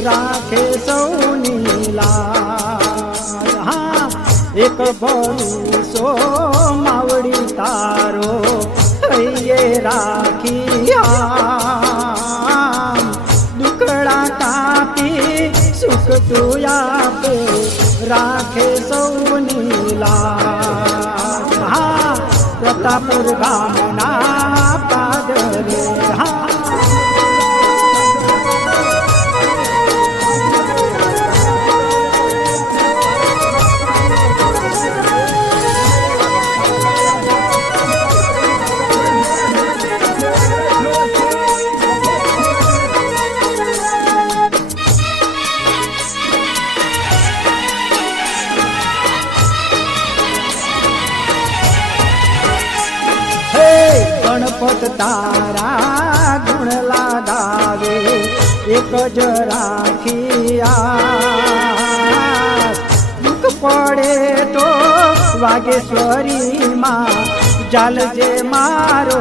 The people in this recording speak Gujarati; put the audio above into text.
રાખે સૌની લાજ હા એક ભરોસો માવડી તારો થઈએ રાખી દુખડા કાપી સુખ તું આપે રાખે સૌની લાજ હા પ્રતાપુર ગામના પાદરે હા ગણપત તારા ગુણ લાગાવે એક જ રાખી દુઃખ પડે તો વાગેશ્વરી માં જાલજે મારો